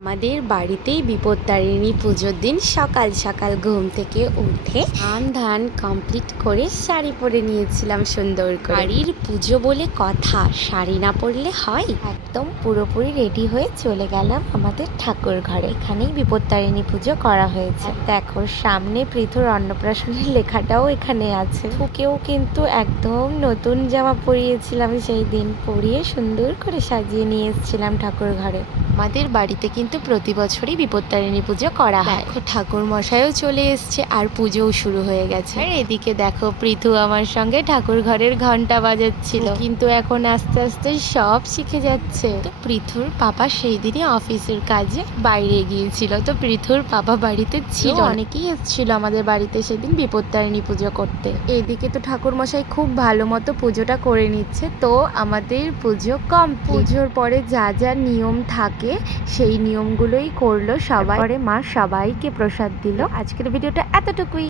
আমাদের বাড়িতেই বিপত্তারিণী পুজোর দিন সকাল সকাল ঘুম থেকে উঠে স্নান ধান কমপ্লিট করে শাড়ি পরে নিয়েছিলাম সুন্দর করে। বাড়ির পুজো বলে কথা, শাড়ি না পরলে হয়? একদম পুরোপুরি রেডি হয়ে চলে গেলাম আমাদের ঠাকুর ঘরে। এখানেই বিপত্তারিণী পুজো করা হয়েছে। দেখো সামনে পৃথুর অন্নপ্রাশনের লেখাটাও এখানে আছে। ওকেও কিন্তু একদম নতুন জামা পরিয়েছিলাম, সেই দিন পরিয়ে সুন্দর করে সাজিয়ে নিয়ে এসেছিলাম ঠাকুর ঘরে। আমাদের বাড়িতে কিন্তু প্রতি বছরই বিপত্তারিণী পুজো করা হয়। দেখো ঠাকুর মশাইও চলে এসছে আর পুজোও শুরু হয়ে গেছে। আর এদিকে দেখো পৃথু আমার সঙ্গে ঠাকুর ঘরের ঘন্টা বাজাচ্ছিল, কিন্তু এখন আস্তে আস্তে সব শিখে যাচ্ছে। তো পৃথুর পাপা সেই দিনই অফিসের কাজে বাইরে গিয়েছিল, তো পৃথুর পাপা বাড়িতে ছিল। অনেকেই এসেছিল আমাদের বাড়িতে সেদিন বিপত্তারিণী পুজো করতে। এদিকে তো ঠাকুর মশাই খুব ভালো মতো পুজোটা করে নিচ্ছে। তো আমাদের পুজো পুজোর পরে যা যা নিয়ম থাকে সেই নিয়মগুলোই করলো সবাই। পরে মা সবাইকে প্রসাদ দিল। আজকের ভিডিওটা এতটুকুই।